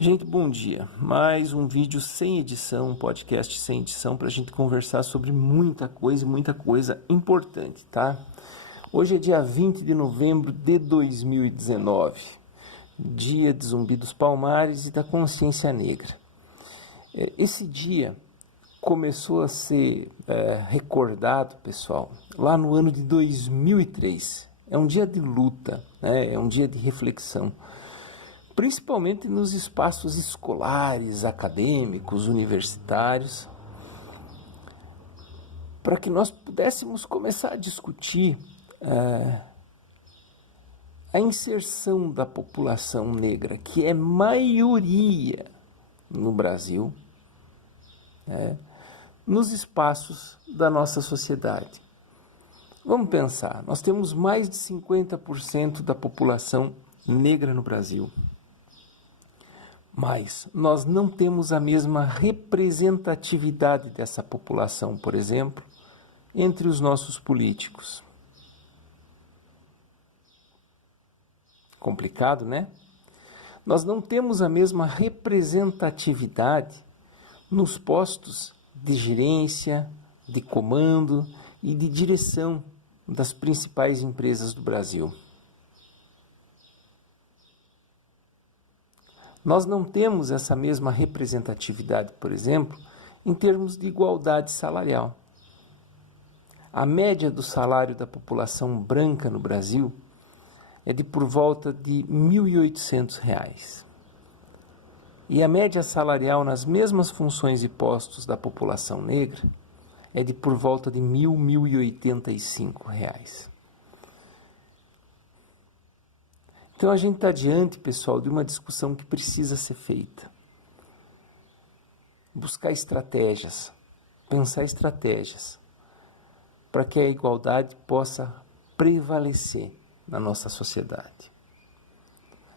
Gente, bom dia. Mais um vídeo sem edição, um podcast sem edição para a gente conversar sobre muita coisa importante, tá? Hoje é dia 20 de novembro de 2019, dia de Zumbi dos Palmares e da Consciência Negra. Esse dia começou a ser recordado, pessoal, lá no ano de 2003. É um dia de luta, né? É um dia de reflexão. Principalmente nos espaços escolares, acadêmicos, universitários, para que nós pudéssemos começar a discutir a inserção da população negra, que é maioria no Brasil, nos espaços da nossa sociedade. Vamos pensar, nós temos mais de 50% da população negra no Brasil. Mas nós não temos a mesma representatividade dessa população, por exemplo, entre os nossos políticos. Complicado, né? Nós não temos a mesma representatividade nos postos de gerência, de comando e de direção das principais empresas do Brasil. Nós não temos essa mesma representatividade, por exemplo, em termos de igualdade salarial. A média do salário da população branca no Brasil é de por volta de R$ 1.800. E a média salarial nas mesmas funções e postos da população negra é de por volta de R$ 1.085. Então a gente está diante, pessoal, de uma discussão que precisa ser feita. Buscar estratégias, pensar estratégias, para que a igualdade possa prevalecer na nossa sociedade.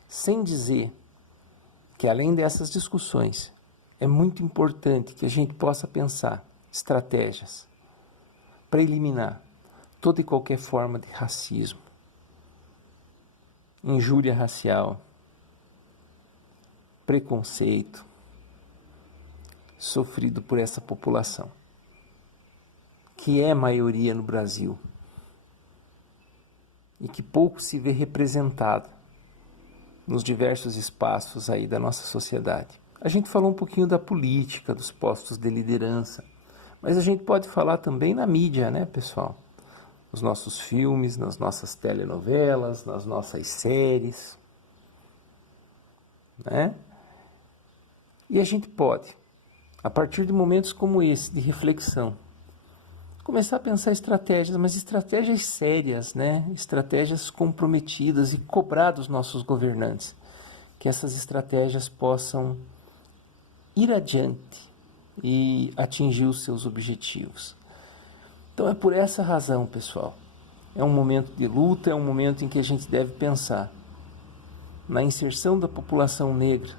Sem dizer que, além dessas discussões, é muito importante que a gente possa pensar estratégias para eliminar toda e qualquer forma de racismo, injúria racial, preconceito sofrido por essa população, que é maioria no Brasil e que pouco se vê representado nos diversos espaços aí da nossa sociedade. A gente falou um pouquinho da política, dos postos de liderança, mas a gente pode falar também na mídia, né, pessoal? Nos nossos filmes, nas nossas telenovelas, nas nossas séries, né? E a gente pode, a partir de momentos como esse, de reflexão, começar a pensar estratégias, mas estratégias sérias, né? Estratégias comprometidas e cobrar dos nossos governantes, que essas estratégias possam ir adiante e atingir os seus objetivos. Então é por essa razão, pessoal, é um momento de luta, é um momento em que a gente deve pensar na inserção da população negra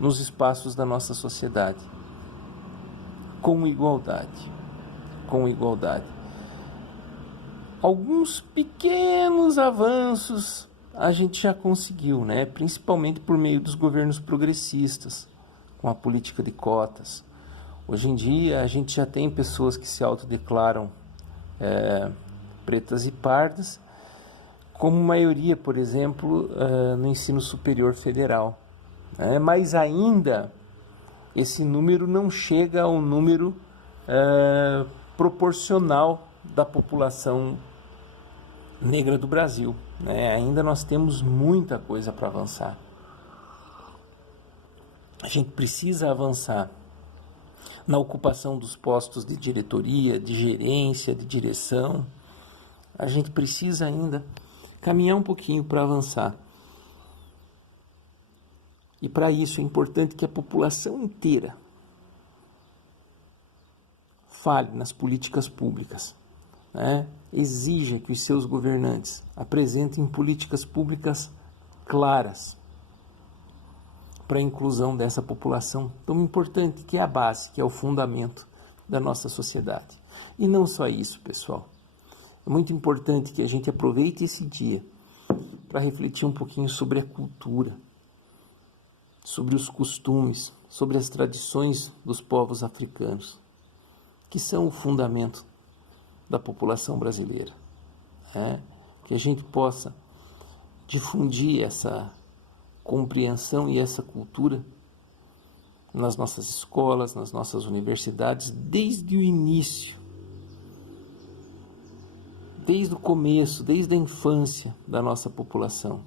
nos espaços da nossa sociedade, com igualdade, com igualdade. Alguns pequenos avanços a gente já conseguiu, né? Principalmente por meio dos governos progressistas, com a política de cotas. Hoje em dia a gente já tem pessoas que se autodeclaram pretas e pardas, como maioria, por exemplo, no ensino superior federal. Mas ainda esse número não chega ao número proporcional da população negra do Brasil. Ainda nós temos muita coisa para avançar. A gente precisa avançar na ocupação dos postos de diretoria, de gerência, de direção. A gente precisa ainda caminhar um pouquinho para avançar. E para isso é importante que a população inteira fale nas políticas públicas, exija que os seus governantes apresentem políticas públicas claras para a inclusão dessa população tão importante, que é a base, que é o fundamento da nossa sociedade. E não só isso, pessoal. É muito importante que a gente aproveite esse dia para refletir um pouquinho sobre a cultura, sobre os costumes, sobre as tradições dos povos africanos, que são o fundamento da população brasileira. Que a gente possa difundir essa compreensão e essa cultura nas nossas escolas, nas nossas universidades, desde o início, desde o começo, desde a infância da nossa população,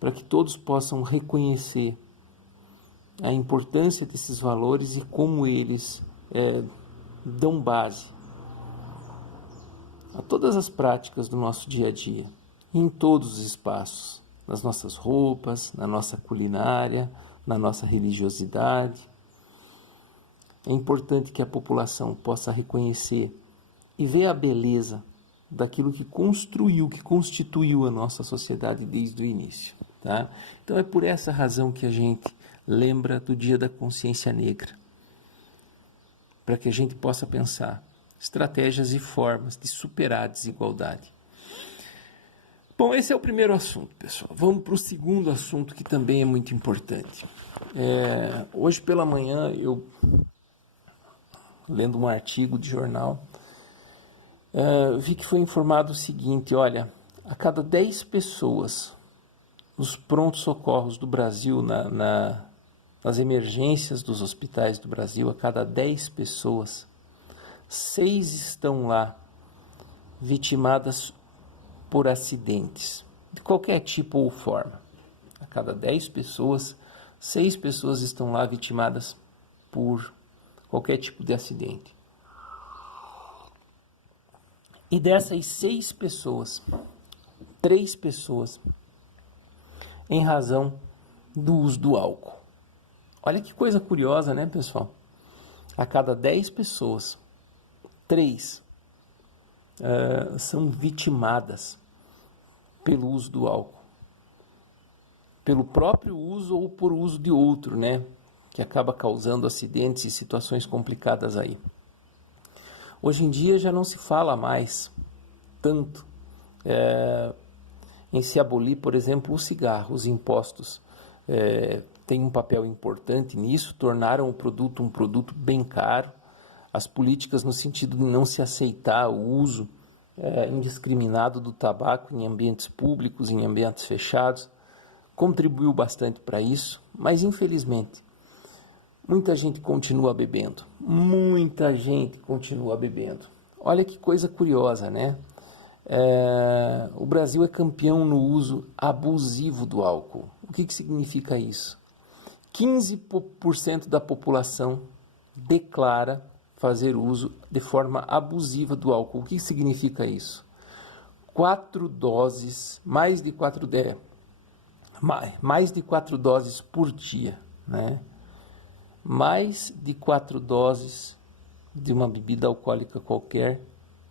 para que todos possam reconhecer a importância desses valores e como eles dão base a todas as práticas do nosso dia a dia, em todos os espaços, nas nossas roupas, na nossa culinária, na nossa religiosidade. É importante que a população possa reconhecer e ver a beleza daquilo que construiu, que constituiu a nossa sociedade desde o início. Tá? Então é por essa razão que a gente lembra do Dia da Consciência Negra, para que a gente possa pensar estratégias e formas de superar a desigualdade. Bom, esse é o primeiro assunto, pessoal. Vamos para o segundo assunto, que também é muito importante. Hoje pela manhã, eu, lendo um artigo de jornal, vi que foi informado o seguinte: olha, a cada 10 pessoas nos prontos-socorros do Brasil, nas emergências dos hospitais do Brasil, a cada 10 pessoas, 6 estão lá vitimadas por acidentes, de qualquer tipo ou forma. A cada 10 pessoas, 6 pessoas estão lá vitimadas por qualquer tipo de acidente. E dessas 6 pessoas, 3 pessoas em razão do uso do álcool. Olha que coisa curiosa, né, pessoal? A cada 10 pessoas, 3 são vitimadas pelo uso do álcool. Pelo próprio uso ou por uso de outro, né? Que acaba causando acidentes e situações complicadas aí. Hoje em dia já não se fala mais tanto em se abolir, por exemplo, o cigarro. Os impostos têm um papel importante nisso, tornaram o produto um produto bem caro. As políticas no sentido de não se aceitar o uso indiscriminado do tabaco em ambientes públicos, em ambientes fechados, contribuiu bastante para isso, mas infelizmente muita gente continua bebendo. Muita gente continua bebendo. Olha que coisa curiosa, né? O Brasil é campeão no uso abusivo do álcool. O que significa isso? 15% da população declara fazer uso de forma abusiva do álcool. O que significa isso? 4 doses, mais de 4 doses por dia, né? Mais de 4 doses de uma bebida alcoólica qualquer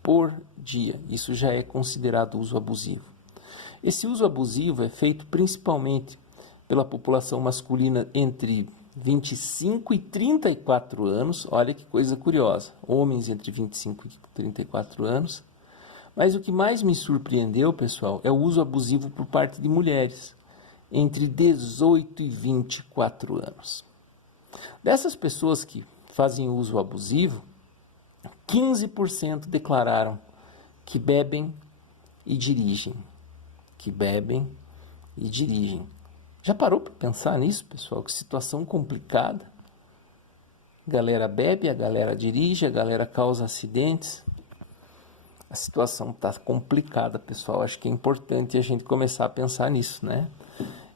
por dia. Isso já é considerado uso abusivo. Esse uso abusivo é feito principalmente pela população masculina entre 25 e 34 anos. Olha que coisa curiosa. Homens entre 25 e 34 anos. Mas o que mais me surpreendeu, pessoal, é o uso abusivo por parte de mulheres entre 18 e 24 anos. Dessas pessoas que fazem uso abusivo, 15% declararam que bebem e dirigem. Que bebem e dirigem. Já parou para pensar nisso, pessoal? Que situação complicada. A galera bebe, a galera dirige, a galera causa acidentes. A situação está complicada, pessoal. Acho que é importante a gente começar a pensar nisso, né?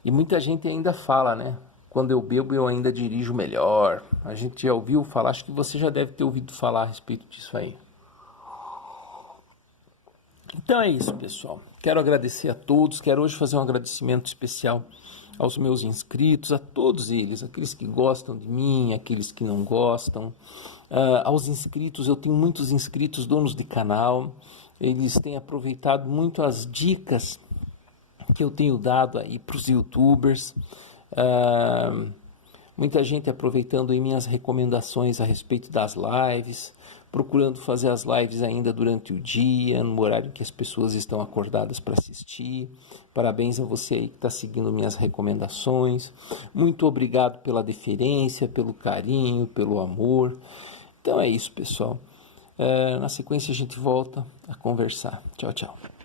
E muita gente ainda fala, né? Quando eu bebo, eu ainda dirijo melhor. A gente já ouviu falar, acho que você já deve ter ouvido falar a respeito disso aí. Então é isso, pessoal. Quero agradecer a todos. Quero hoje fazer um agradecimento especial aos meus inscritos, a todos eles, aqueles que gostam de mim, aqueles que não gostam. Aos inscritos, eu tenho muitos inscritos, donos de canal. Eles têm aproveitado muito as dicas que eu tenho dado aí para os youtubers. Muita gente aproveitando em minhas recomendações a respeito das lives, procurando fazer as lives ainda durante o dia, no horário que as pessoas estão acordadas para assistir. Parabéns a você aí que está seguindo minhas recomendações. Muito obrigado pela deferência, pelo carinho, pelo amor. Então é isso, pessoal. Na sequência a gente volta a conversar. Tchau, tchau.